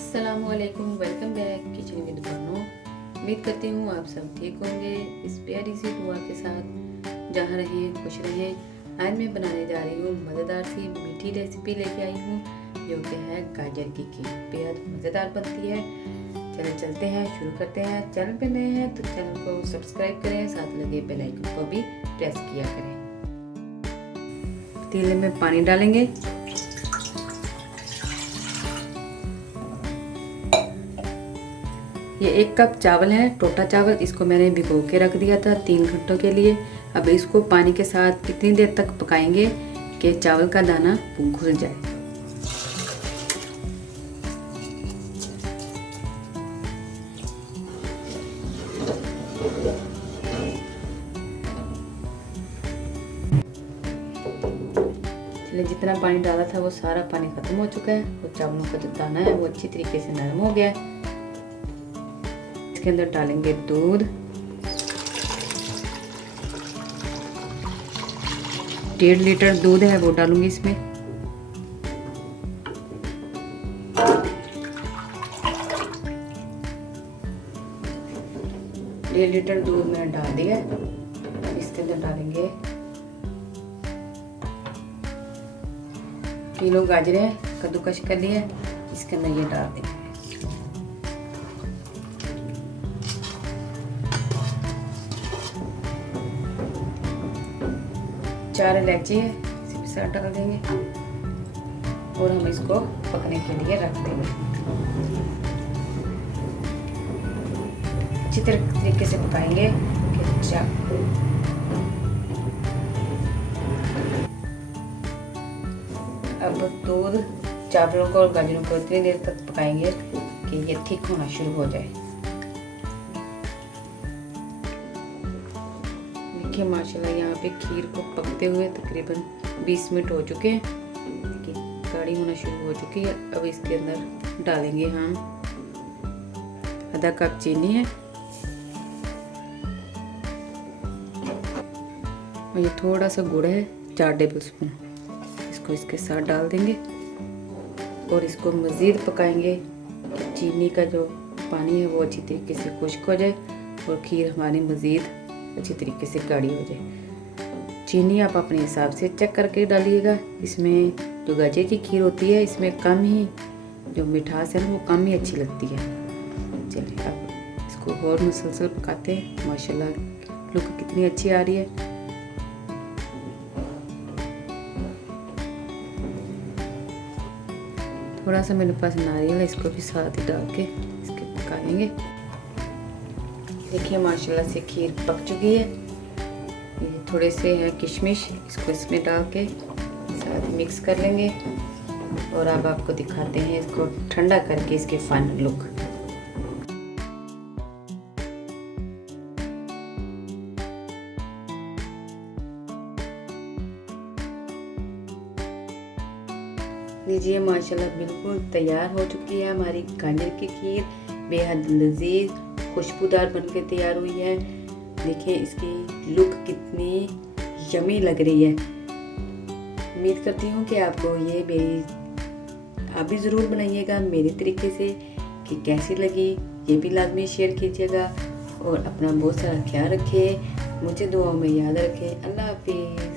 अस्सलामुअलैकुम, welcome back kitchen with बनो। उम्मीद करती हूँ आप सब ठीक होंगे। इस प्यारी सी दुआ के साथ जहाँ रहें खुश रहें। आज मैं बनाने जा रही हूँ मज़ेदार सी मीठी रेसिपी लेके आई हूँ जो कि है गाजर की खीर। बेहद मज़ेदार बनती है। चलिए चलते हैं, शुरू करते हैं। चैनल पे नए हैं तो चैनल को सब्सक्राइब करें, साथ लगे बेल आइकन को भी प्रेस किया करें। पतीले में पानी डालेंगे। ये 1 कप चावल है, टोटा चावल। इसको मैंने भिगो के रख दिया था 3 घंटों के लिए। अब इसको पानी के साथ कितनी देर तक पकाएंगे कि चावल का दाना घुल जाए। चलिए, जितना पानी डाला था वो सारा पानी खत्म हो चुका है और चावलों का जो दाना है वो अच्छी तरीके से नरम हो गया है। इसके अंदर डालेंगे दूध, 1.5 लीटर दूध है वो डालूंगी इसमें। डेढ़ लीटर दूध मैंने डाल दिया। इसके अंदर डालेंगे किलो गाजरें कद्दूकस कर लिए, इसके अंदर ये डाल देंगे। 4 इलायची है, इसी के साथ डाल देंगे और हम इसको पकने के लिए रख देंगे। अच्छी तरीके से पकाएंगे कि अब दूध चावलों को और गाजरों को इतनी देर तक पकाएंगे कि ये थिक होना शुरू हो जाए। देखिए माशाल्लाह यहाँ पे खीर को पकते हुए तकरीबन 20 मिनट हो चुके हैं। देखिए गाढ़ी होना शुरू हो चुकी है। अब इसके अंदर डालेंगे हम आधा कप चीनी है और ये थोड़ा सा गुड़ है 4 टेबल स्पून। इसको इसके साथ डाल देंगे और इसको मज़ीद पकाएंगे। चीनी का जो पानी है वो अच्छी तरीके से खुश्क हो जाए और खीर हमारी मज़ीद अच्छी तरीके से गाढ़ी हो जाए। चीनी आप अपने हिसाब से चेक करके डालिएगा। इसमें जो गाजर की खीर होती है इसमें कम ही जो मिठास है वो कम ही अच्छी लगती है। चलिए अब इसको और मुसलसल पकाते हैं। माशाल्लाह लुक कितनी अच्छी आ रही है। थोड़ा सा मेरे पास नारियल है, इसको भी साथ ही डाल के इसके पका लेंगे। देखिए माशाल्लाह से खीर पक चुकी है। ये थोड़े से है किशमिश, इसको इसमें डाल के साथ मिक्स कर लेंगे और अब आपको दिखाते हैं इसको ठंडा करके इसके फाइनल लुक। लीजिए माशाल्लाह बिल्कुल तैयार हो चुकी है हमारी गाजर की खीर। बेहद लजीज खुशबूदार बनके तैयार हुई है। देखिए इसकी लुक कितनी यमी लग रही है। उम्मीद करती हूँ कि आपको ये आप भी ज़रूर बनाइएगा मेरे तरीके से कि कैसी लगी ये भी लाजमी शेयर कीजिएगा और अपना बहुत सारा ख्याल रखें। मुझे दुआओं में याद रखें। अल्लाह हाफिज़।